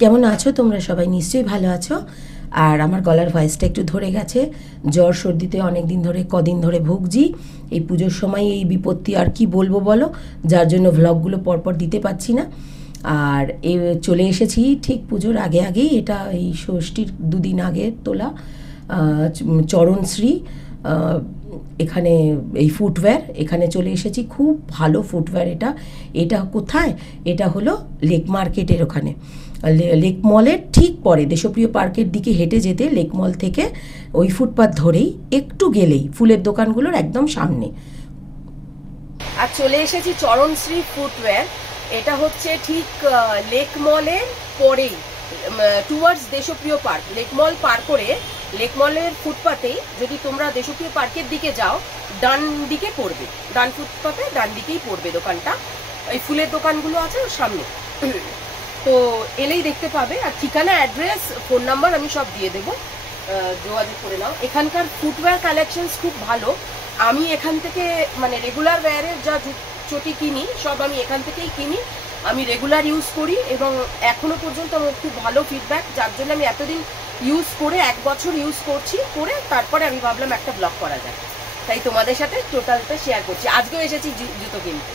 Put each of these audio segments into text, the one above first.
কেমন আছো তোমরা সবাই? নিশ্চয়ই ভালো আছো। আর আমার গলার ভয়েসটা একটু ধরে গেছে, জ্বর সর্দিতে অনেক দিন ধরে কদিন ধরে ভুগছি। এই পুজোর সময় এই বিপত্তি, আর কি বলবো বলো, যার জন্য ভ্লগগুলো পরপর দিতে পারছি না। আর চলে এসেছি ঠিক পুজোর আগেই, এটা এই ষষ্ঠীর দুদিন আগে তোলা চরণশ্রী এখানে এই ফুটওয়্যার, এখানে চলে এসেছি। খুব ভালো ফুটওয়্যার। এটা কোথায়? এটা হলো লেক মার্কেটের ওখানে, লেক মলের ঠিক পরে, দেশপ্রিয় পার্কের দিকে হেঁটে যেতে লেক মল থেকে ওই ফুটপাথ ধরেই একটু গেলেই ফুলের দোকানগুলোর একদম সামনে। আর চলে এসেছি চরণশ্রী ফুটওয়্যার। এটা হচ্ছে ঠিক লেক মলের পরেই, টুয়ার্ডস দেশপ্রিয় পার্ক। লেক মল পার করে লেক মলের ফুটপাতেই যদি তোমরা দেশপ্রিয় পার্কের দিকে যাও, ডান দিকে পড়বে, ডান ফুটপাতে ডান দিকেই পড়বে দোকানটা। এই ফুলের দোকানগুলো আছে ওর সামনে, তো এলেই দেখতে পাবে। আর ঠিকানা, অ্যাড্রেস, ফোন নাম্বার আমি সব দিয়ে দেবো, যোগাযোগ করে নাও। এখানকার ফুটওয়্যার কালেকশনস খুব ভালো। আমি এখান থেকে মানে রেগুলার ওয়্যারের যা চটি কিনি সব আমি এখান থেকেই কিনি। আমি রেগুলার ইউজ করি এবং এখনো পর্যন্ত আমার খুব ভালো ফিডব্যাক, যার জন্য আমি এতদিন ইউজ করে 1 বছর ইউজ করছি। করে তারপরে আমি ভাবলাম একটা ব্লগ করা যায়, তাই তোমাদের সাথে টোটালটা শেয়ার করছি। আজকেও এসেছি জুতো কিনতে,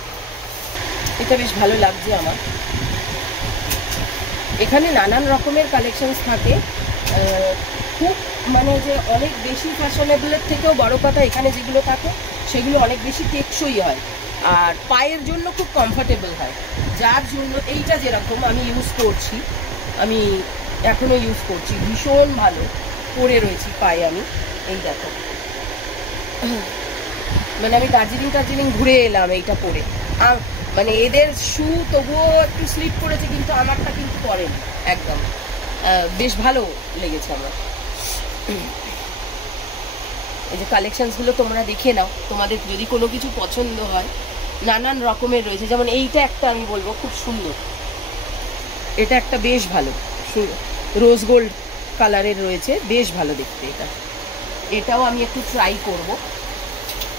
এটা বেশ ভালো লাগছে আমার। এখানে নানান রকমের কালেকশনস থাকে, খুব মানে যে অনেক বেশি ফ্যাশনেবলের থেকেও বড় কথা, এখানে যেগুলো থাকে সেগুলো অনেক বেশি টেকসই হয় আর পায়ের জন্য খুব কমফোর্টেবল হয়। যার জন্য এইটা যেরকম আমি ইউজ করছি, আমি এখনও ইউজ করছি, ভীষণ ভালো পরে রয়েছি পায়ে আমি। এই দেখো, মানে আমি দার্জিলিং ঘুরে এলাম এইটা পরে। আর মানে এদের শু তবুও একটু স্লিপ করেছে, কিন্তু আমারটা কিন্তু পরেনি একদম। বেশ ভালো লেগেছে আমার। এই যে কালেকশনসগুলো তোমরা দেখে নাও, তোমাদের যদি কোনো কিছু পছন্দ হয়। নানান রকমের রয়েছে, যেমন এইটা একটা আমি বলবো খুব সুন্দর, এটা একটা বেশ ভালো রোজ গোল্ড কালারের রয়েছে, বেশ ভালো দেখতে। এটাও আমি একটু ট্রাই করব,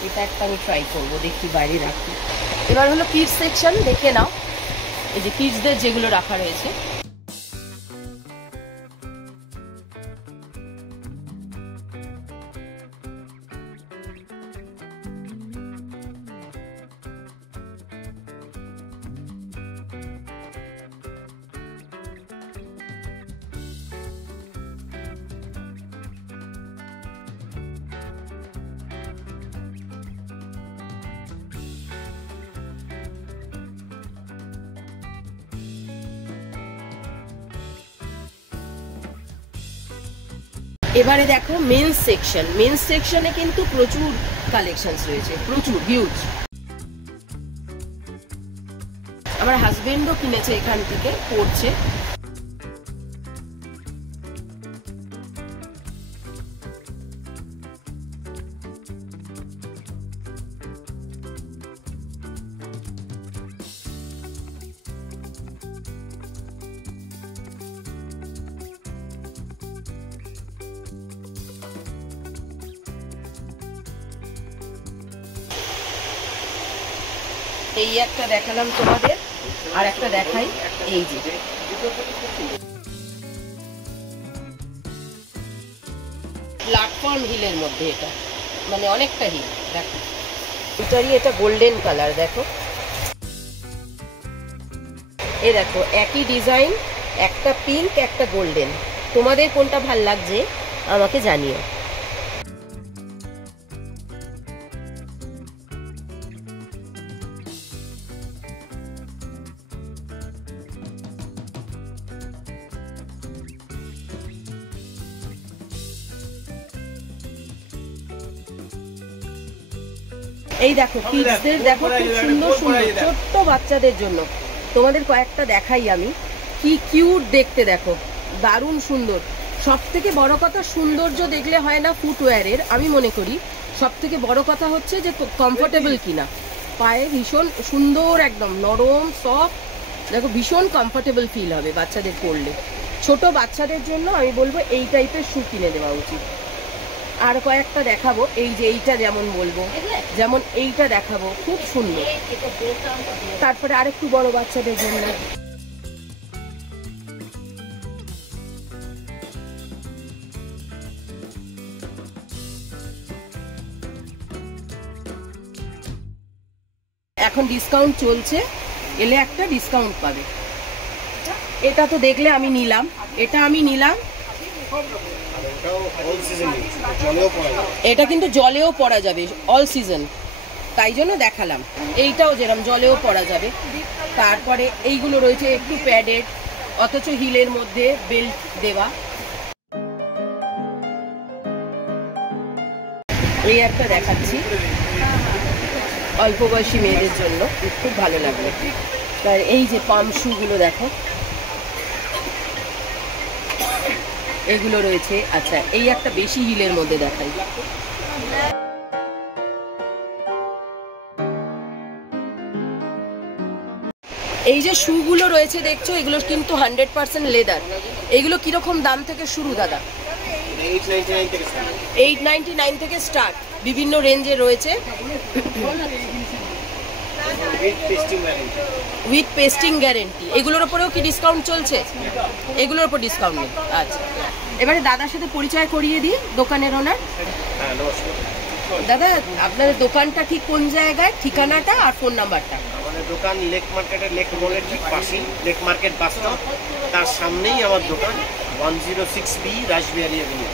এটা একটা আমি ট্রাই করব, দেখি বাইরে রাখি। এবার হলো কিডস সেকশন, দেখে নাও এই যে কিডসদের যেগুলো রাখা রয়েছে। এবারে দেখো মেন্স সেকশন। মেন্স সেকশনে কিন্তু প্রচুর কালেকশনস রয়েছে, প্রচুর, হিউজ। আমার হাজবেন্ডও কিনেছে এখান থেকে, পড়ছে। এই একটা দেখালাম তোমাদের, আর একটা দেখাই, এই যে প্ল্যাটফর্ম হিলের মধ্যে, এটা মানে অনেকটা হিল। দেখো এটারই, এটা গোল্ডেন কালার, দেখো এ দেখো একই ডিজাইন, একটা পিঙ্ক একটা গোল্ডেন। তোমাদের কোনটা ভাল লাগছে আমাকে জানিও। এই দেখো কিডসদের, দেখো খুব সুন্দর সুন্দর ছোট্ট বাচ্চাদের জন্য। তোমাদের কয়েকটা দেখাই আমি, কি কিউট দেখতে, দেখো দারুণ সুন্দর। সব থেকে বড় কথা, সৌন্দর্য দেখলে হয় না ফুটওয়্যারের, আমি মনে করি সব থেকে বড় কথা হচ্ছে যে কমফোর্টেবল কিনা। পায়ে ভীষণ সুন্দর, একদম নরম সফট, দেখো ভীষণ কমফোর্টেবল ফিল হবে বাচ্চাদের পরলে। ছোট বাচ্চাদের জন্য আমি বলবো এই টাইপের শু কিনে দেওয়া উচিত। আর কয়েকটা দেখাবো, এই যে এইটা যেমন বলবো, যেমন এইটা দেখাবো, খুব সুন্দর। তারপরে আরেকটু বড় বাচ্চাদের জন্য এখন ডিসকাউন্ট চলছে, এলে একটা ডিসকাউন্ট পাবে। এটা তো দেখলে আমি নিলাম, এটা আমি নিলাম, এটা কিন্তু জলেও পরা যাবে, অল সিজন, তাই জন্য দেখালাম। এইটাও যেরকম জলেও পরা যাবে। তারপরে এইগুলো রয়েছে একটু প্যাডেড, অথচ হিলের মধ্যে বেল্ট দেওয়া। এই একটা দেখাচ্ছি অল্প বয়সী মেয়েদের জন্য, খুব ভালো লাগবে। আর এই যে পাম শুগুলো দেখো, এগুলো রয়েছে। আচ্ছা, এই একটা বেশি হিলের মধ্যে দেখাই। এই যে শুগুলো রয়েছে দেখছো, এগুলো কিন্তু 100% লেদার। এগুলো কিরকম দাম থেকে শুরু দাদা? 899 থেকে স্টার্ট, বিভিন্ন রেঞ্জে রয়েছে। With pasting guarantee. এগুলোর উপরেও কি ডিসকাউন্ট চলছে? এগুলোর উপর ডিসকাউন্ট নেই। আচ্ছা, এবারে দাদার সাথে পরিচয় করিয়ে দিই, দোকানের ওনার। দাদা, আপনাদের দোকানটা ঠিক কোন জায়গায়, ঠিকানাটা আর ফোন নাম্বারটা? আমাদের দোকান লেক মার্কেটের, লেক মলের ঠিক পাশেই, লেক মার্কেট বাস স্টপ, তার সামনেই আমার দোকান, 106B রাসবিহারী এভিনিউ।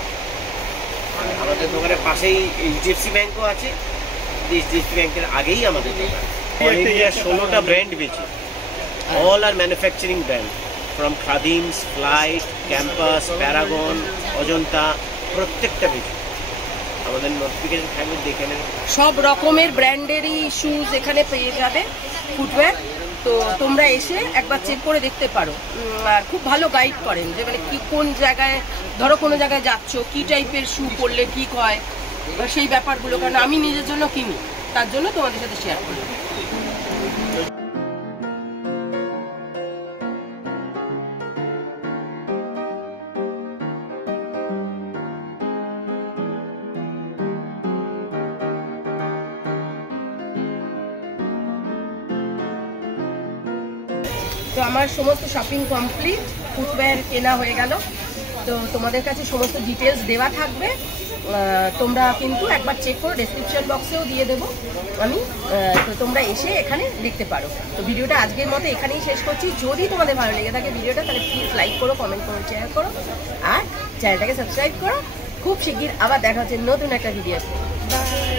আমাদের দোকানের পাশেই এইচডিএফসি ব্যাংকও আছে, এইচডিএফসি ব্যাংকের আগেই আমাদের দোকান। 16টা ব্র্যান্ড বেচি, all are manufacturing brand, from Khadims, Flite, Campus, Paragon, Ajanta, প্রত্যেকটা বেচি। আমাদের নোটিফিকেশন থাকলে দেখে নেন। সব রকমের ব্র্যান্ডেরই শুজ এখানে পেয়ে যাবে, ফুটওয়্যার। তো তোমরা এসে একবার চেক করে দেখতে পারো। আর খুব ভালো গাইড করেন, যে মানে কি কোন জায়গায়, ধরো কোনো জায়গায় যাচ্ছ, কি টাইপের শু পরলে ঠিক হয়, বা সেই ব্যাপারগুলো। কারণ আমি নিজের জন্য কিনি, তার জন্য তোমাদের সাথে শেয়ার করি। তো আমার সমস্ত শপিং কমপ্লিট, ফুটওয়্যার কেনা হয়ে গেল। তো তোমাদের কাছে সমস্ত ডিটেলস দেওয়া থাকবে, তোমরা কিন্তু একবার চেক করো, ডেসক্রিপশন বক্সেও দিয়ে দেবো আমি। তো তোমরা এসে এখানে দেখতে পারো। তো ভিডিওটা আজকের মতো এখানেই শেষ করছি। যদি তোমাদের ভালো লেগে থাকে ভিডিওটা, তাহলে প্লিজ লাইক করো, কমেন্ট করো, শেয়ার করো, আর চ্যানেলটাকে সাবস্ক্রাইব করো। খুব শিগগির আবার দেখা হচ্ছে নতুন একটা ভিডিও। বাই।